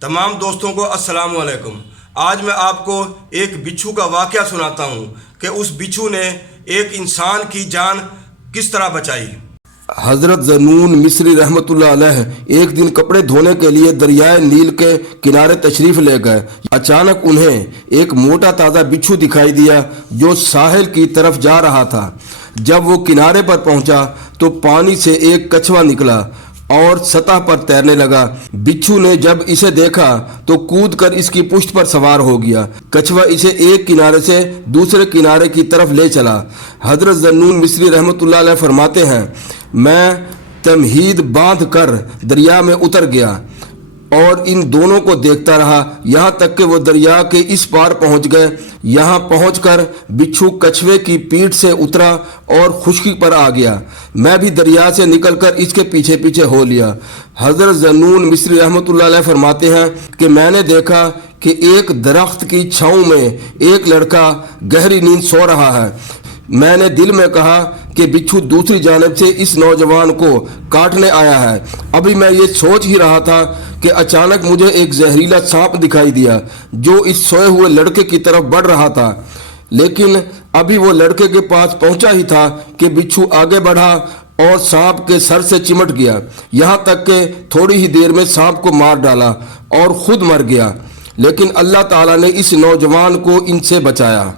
تمام دوستوں کو السلام علیکم۔ آج میں آپ کو ایک بچھو کا واقعہ سناتا ہوں کہ اس بچھو نے ایک انسان کی جان کس طرح بچائی۔ حضرت ذنون مصری رحمۃ اللہ علیہ ایک دن کپڑے دھونے کے لیے دریائے نیل کے کنارے تشریف لے گئے۔ اچانک انہیں ایک موٹا تازہ بچھو دکھائی دیا جو ساحل کی طرف جا رہا تھا۔ جب وہ کنارے پر پہنچا تو پانی سے ایک کچھوا نکلا اور سطح پر تیرنے لگا۔ بچھو نے جب اسے دیکھا تو کود کر اس کی پشت پر سوار ہو گیا۔ کچھوا اسے ایک کنارے سے دوسرے کنارے کی طرف لے چلا۔ حضرت ذنون مصری رحمۃ اللہ علیہ فرماتے ہیں، میں تمہید باندھ کر دریا میں اتر گیا اور ان دونوں کو دیکھتا رہا یہاں تک کہ وہ دریا کے اس پار پہنچ گئے۔ یہاں پہنچ کر بچھو کچھوے کی پیٹھ سے اترا اور خشکی پر آ گیا۔ میں بھی دریا سے نکل کر اس کے پیچھے پیچھے ہو لیا۔ حضرت ذنون مصری رحمۃ اللہ علیہ فرماتے ہیں کہ میں نے دیکھا کہ ایک درخت کی چھاؤں میں ایک لڑکا گہری نیند سو رہا ہے۔ میں نے دل میں کہا کہ بچھو دوسری جانب سے اس نوجوان کو کاٹنے آیا ہے۔ ابھی میں یہ سوچ ہی رہا تھا کہ اچانک مجھے ایک زہریلا سانپ دکھائی دیا جو اس سوئے ہوئے لڑکے کی طرف بڑھ رہا تھا، لیکن ابھی وہ لڑکے کے پاس پہنچا ہی تھا کہ بچھو آگے بڑھا اور سانپ کے سر سے چمٹ گیا، یہاں تک کہ تھوڑی ہی دیر میں سانپ کو مار ڈالا اور خود مر گیا، لیکن اللہ تعالیٰ نے اس نوجوان کو ان سے بچایا۔